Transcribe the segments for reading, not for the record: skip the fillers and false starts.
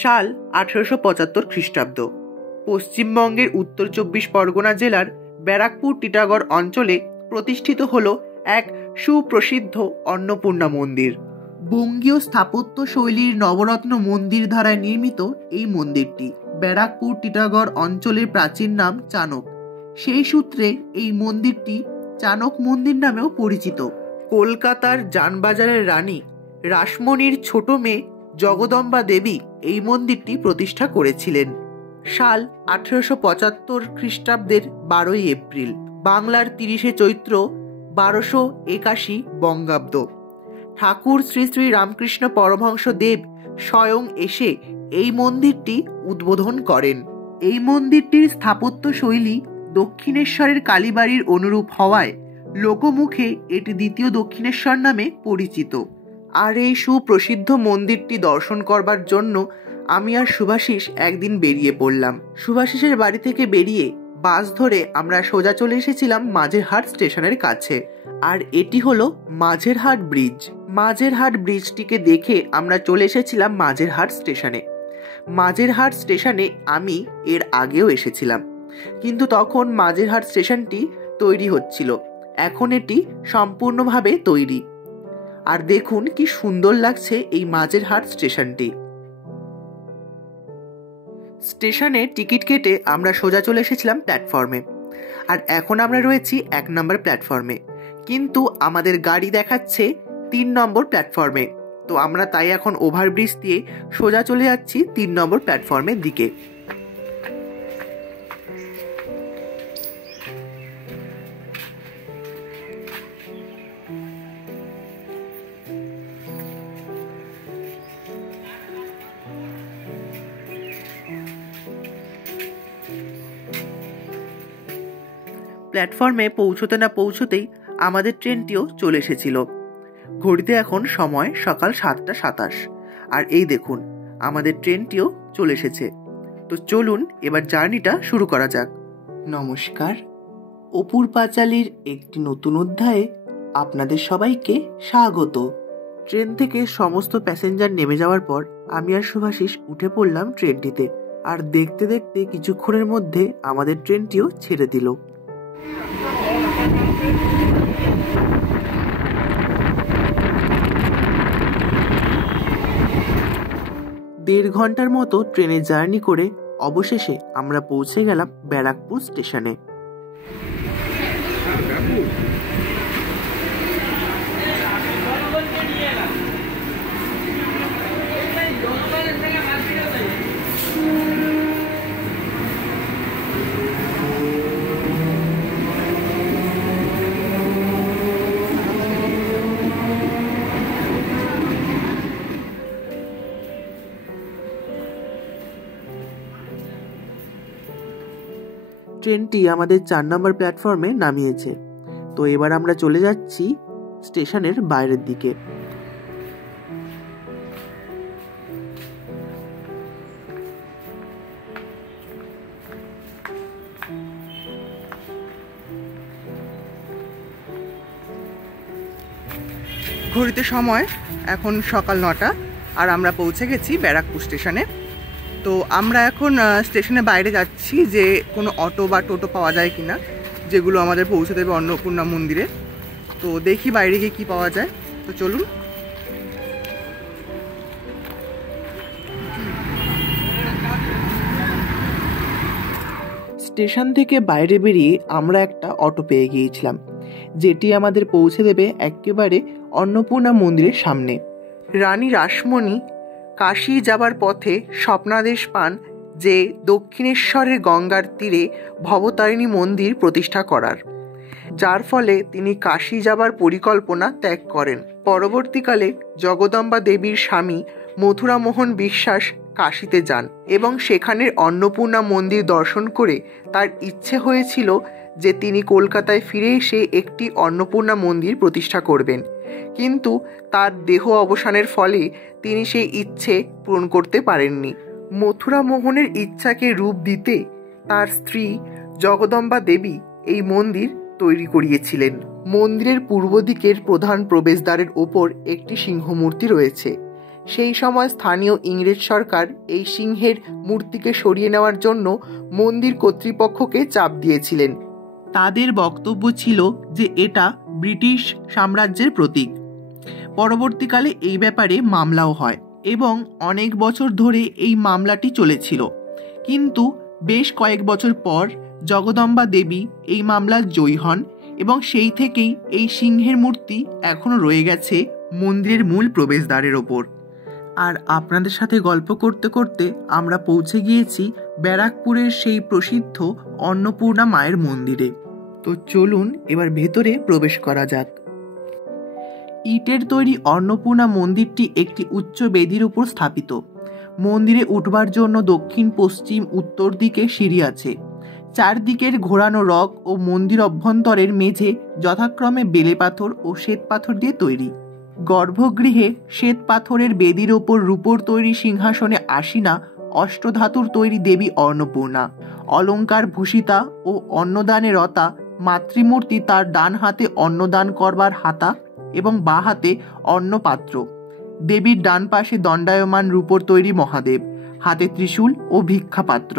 সাল 1875 খ্রিস্টাব্দ। পশ্চিমবঙ্গের উত্তর 24 পরগনা জেলার ব্যারাকপুর টিটাগড় অঞ্চলে প্রতিষ্ঠিত হল এক সুপ্রসিদ্ধ অন্নপূর্ণা মন্দির। বঙ্গীয় স্থাপত্য শৈলীর নবরত্ন মন্দির ধারায় নির্মিত এই মন্দিরটি ব্যারাকপুর টিটাগড় অঞ্চলের প্রাচীন নাম চানক। সেই সূত্রে এই মন্দিরটি চানক মন্দির নামেও পরিচিত। কলকাতার জানবাজারের রানী রাসমণির ছোট মেয়ে জগদম্বা দেবী এই মন্দিরটি প্রতিষ্ঠা করেছিলেন। সাল 1875 খ্রিস্টাব্দের 12ই এপ্রিল, বাংলার 30শে চৈত্র 1281 বঙ্গাব্দ। ঠাকুর শ্রী শ্রী রামকৃষ্ণ পরমহংস দেব স্বয়ং এসে এই মন্দিরটি উদ্বোধন করেন। এই মন্দিরটির স্থাপত্য শৈলী দক্ষিণেশ্বরের কালীবাড়ির অনুরূপ হওয়ায় লোকমুখে এটি দ্বিতীয় দক্ষিণেশ্বর নামে পরিচিত। আর এই সুপ্রসিদ্ধ মন্দিরটি দর্শন করবার জন্য আমি আর শুভাশিস একদিন বেরিয়ে পড়লাম। শুভাশিসের বাড়ি থেকে বেরিয়ে বাস ধরে আমরা সোজা চলে এসেছিলাম মাঝেরহাট স্টেশনের কাছে। আর এটি হলো মাঝেরহাট ব্রিজ। মাঝেরহাট ব্রিজটিকে দেখে আমরা চলে এসেছিলাম মাঝেরহাট স্টেশনে। মাঝেরহাট স্টেশনে আমি এর আগেও এসেছিলাম, কিন্তু তখন মাঝেরহাট স্টেশনটি তৈরি হচ্ছিল। এখন এটি সম্পূর্ণভাবে তৈরি। আর দেখুন কি সুন্দর লাগছে এই মাঝেরহাট স্টেশনটি। স্টেশনে টিকিট কেটে আমরা সোজা চলে এসেছিলাম প্ল্যাটফর্মে। আর এখন আমরা রয়েছি 1 নম্বর প্ল্যাটফর্মে, কিন্তু আমাদের গাড়ি দেখাচ্ছে 3 নম্বর প্ল্যাটফর্মে। তো আমরা তাই এখন ওভারব্রিজ দিয়ে সোজা চলে যাচ্ছি 3 নম্বর প্ল্যাটফর্মের দিকে। প্ল্যাটফর্মে পৌঁছতে না পৌঁছতেই আমাদের ট্রেনটিও চলে এসেছিল। ঘড়িতে এখন সময় সকাল 7:27। আর এই দেখুন আমাদের ট্রেনটিও চলে এসেছে। তো চলুন এবার জার্নিটা শুরু করা যাক। নমস্কার, অপুর পাঁচালীর একটি নতুন অধ্যায়ে আপনাদের সবাইকে স্বাগত। ট্রেন থেকে সমস্ত প্যাসেঞ্জার নেমে যাওয়ার পর আমি আর শুভাশিস উঠে পড়লাম ট্রেনটিতে। আর দেখতে দেখতে কিছুক্ষণের মধ্যে আমাদের ট্রেনটিও ছেড়ে দিল। 1.5 ঘন্টার মতো ট্রেনে জার্নি করে অবশেষে আমরা পৌঁছে গেলাম ব্যারাকপুর স্টেশনে। ট্রেনটি আমাদের 4 নম্বর প্ল্যাটফর্মে নামিয়েছে। তো এবার আমরা চলে যাচ্ছি স্টেশনের বাইরের দিকে। ঘড়িতে সময় এখন সকাল 9টা। আর আমরা পৌঁছে গেছি ব্যারাকপুর স্টেশনে। তো আমরা এখন স্টেশনের বাইরে যাচ্ছি যে কোনো অটো বা টোটো পাওয়া যায় কিনা, যেগুলো আমাদের পৌঁছে দেবে অন্নপূর্ণা মন্দিরে। তো দেখি বাইরে গিয়ে কী পাওয়া যায়। তো চলুন। স্টেশন থেকে বাইরে বেরিয়ে আমরা একটা অটো পেয়ে গিয়েছিলাম, যেটি আমাদের পৌঁছে দেবে একেবারে অন্নপূর্ণা মন্দিরের সামনে। রানী রাসমণি কাশী যাবার পথে স্বপ্নাদেশ পান যে দক্ষিণেশ্বরের গঙ্গার তীরে ভবতারিণী মন্দির প্রতিষ্ঠা করার, যার ফলে তিনি কাশী যাবার পরিকল্পনা ত্যাগ করেন। পরবর্তীকালে জগদম্বা দেবীর স্বামী মথুরামোহন বিশ্বাস কাশীতে যান এবং সেখানের অন্নপূর্ণা মন্দির দর্শন করে তার ইচ্ছে হয়েছিল যে তিনি কলকাতায় ফিরে এসে একটি অন্নপূর্ণা মন্দির প্রতিষ্ঠা করবেন, কিন্তু তার দেহ অবসানের ফলে তিনি সেই ইচ্ছে পূরণ করতে পারেননি। মথুরামোহনের ইচ্ছাকে রূপ দিতে তার স্ত্রী জগদম্বা দেবী এই মন্দির তৈরি করিয়েছিলেন। মন্দিরের পূর্ব দিকের প্রধান প্রবেশদ্বারের ওপর একটি সিংহমূর্তি রয়েছে। সেই সময় স্থানীয় ইংরেজ সরকার এই সিংহের মূর্তিকে সরিয়ে নেওয়ার জন্য মন্দির কর্তৃপক্ষকে চাপ দিয়েছিলেন। তাদের বক্তব্য ছিল যে এটা ব্রিটিশ সাম্রাজ্যের প্রতীক। পরবর্তীকালে এই ব্যাপারে মামলাও হয় এবং অনেক বছর ধরে এই মামলাটি চলেছিল, কিন্তু বেশ কয়েক বছর পর জগদম্বা দেবী এই মামলায় জয়ী হন এবং সেই থেকেই এই সিংহের মূর্তি এখনও রয়ে গেছে মন্দিরের মূল প্রবেশদ্বারের ওপর। আর আপনাদের সাথে গল্প করতে করতে আমরা পৌঁছে গিয়েছি ব্যারাকপুরের সেই প্রসিদ্ধ অন্নপূর্ণা মায়ের মন্দিরে। তো চলুন এবার ভেতরে প্রবেশ করা যাক। ইটের তৈরি অন্নপূর্ণা মন্দিরটি একটি উচ্চ বেদির উপর স্থাপিত। মন্দিরে উঠবার জন্য দক্ষিণ, পশ্চিম, উত্তর দিকে সিঁড়ি আছে। চারদিকের ঘোরানো রক ও মন্দির অভ্যন্তরের মেঝে যথাক্রমে বেলে পাথর ও শ্বেত পাথর দিয়ে তৈরি। গর্ভগৃহে শ্বেত পাথরের বেদির ওপর রূপোর তৈরি সিংহাসনে আসীনা অষ্টধাতুর তৈরি দেবী অন্নপূর্ণা। অলঙ্কার ভূষিতা ও অন্নদানে রতা মাতৃমূর্তি তার ডান হাতে অন্নদান করবার হাতা এবং বাঁ হাতে অন্নপাত্র। দেবীর ডান পাশে দণ্ডায়মান রূপোর তৈরি মহাদেব, হাতে ত্রিশূল ও ভিক্ষাপাত্র।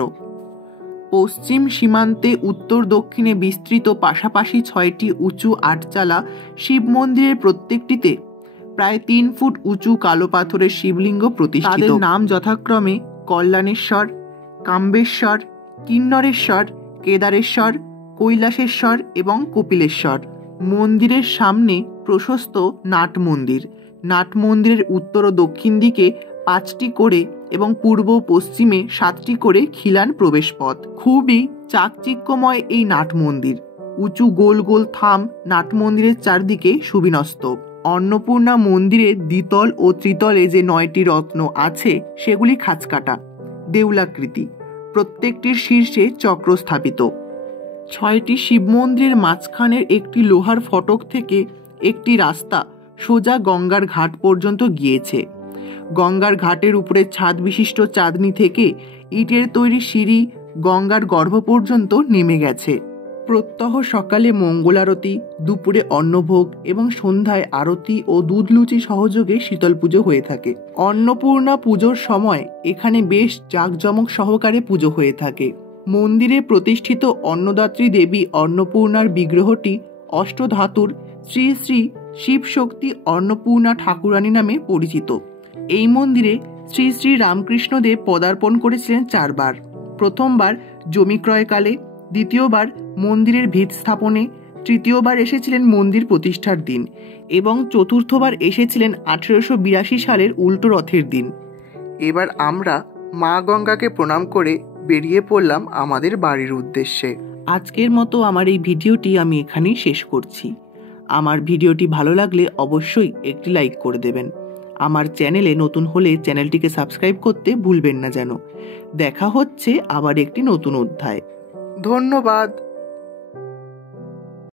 পশ্চিম সীমান্তে উত্তর দক্ষিণে বিস্তৃত পাশাপাশি 6টি উঁচু আটচালা শিব মন্দিরের প্রত্যেকটিতে প্রায় 3 ফুট উঁচু কালো পাথরের শিবলিঙ্গ প্রতিষ্ঠিত। তাদের নাম যথাক্রমে কল্যাণেশ্বর, কাম্বেশ্বর, কিন্নরেশ্বর, কেদারেশ্বর, কৈলাসেশ্বর এবং কপিলেশ্বর। মন্দিরের সামনে প্রশস্ত নাট মন্দির। নাট মন্দিরের উত্তর ও দক্ষিণ দিকে 5টি করে এবং পূর্ব পশ্চিমে 7টি করে খিলান প্রবেশপথ। খুবই চাকচিক্যময় এই নাট মন্দির। উঁচু গোল গোল থাম নাট মন্দিরের চারদিকে সুবিন্যস্ত। অন্নপূর্ণা মন্দিরের দ্বিতল ও ত্রিতলে যে 9টি রত্ন আছে সেগুলি খাঁজকাটা, দেউলাকৃতি। প্রত্যেকটির শীর্ষে চক্র স্থাপিত। 6টি শিব মন্দিরের মাঝখানের একটি লোহার ফটক থেকে একটি রাস্তা সোজা গঙ্গার ঘাট পর্যন্ত গিয়েছে। গঙ্গার ঘাটের উপরে ছাদ বিশিষ্ট চাঁদনি থেকে ইটের তৈরি সিঁড়ি গঙ্গার গর্ভ পর্যন্ত নেমে গেছে। প্রত্যহ সকালে মঙ্গলারতি, দুপুরে অন্নভোগ এবং সন্ধ্যায় আরতি ও দুধ লুচি সহযোগে শীতল পুজো হয়ে থাকে। অন্নপূর্ণা পুজোর সময় এখানে বেশ জাঁকজমক সহকারে পুজো হয়ে থাকে। মন্দিরে প্রতিষ্ঠিত অন্নদাত্রী দেবী অন্নপূর্ণার বিগ্রহটি অষ্টধাতুর শ্রী শ্রী শিব শক্তি অন্নপূর্ণা ঠাকুরানী নামে পরিচিত। এই মন্দিরে শ্রী শ্রী রামকৃষ্ণদেব পদার্পণ করেছিলেন 4 বার। প্রথমবার জমি ক্রয়কালে, দ্বিতীয়বার মন্দিরের ভিত স্থাপনে, তৃতীয়বার এসেছিলেন মন্দির প্রতিষ্ঠার দিন এবং চতুর্থবার এসেছিলেন 1882 সালের উল্টো রথের দিন। এবার আমরা মা গঙ্গাকে প্রণাম করে বেরিয়ে পড়লাম আমাদের বাড়ির উদ্দেশ্যে। আজকের মতো আমার এই ভিডিওটি আমি এখানেই শেষ করছি। আমার ভিডিওটি ভালো লাগলে অবশ্যই একটি লাইক করে দেবেন। আমার চ্যানেলে নতুন হলে চ্যানেলটিকে সাবস্ক্রাইব করতে ভুলবেন না যেন। দেখা হচ্ছে আবার একটি নতুন অধ্যায়। ধন্যবাদ।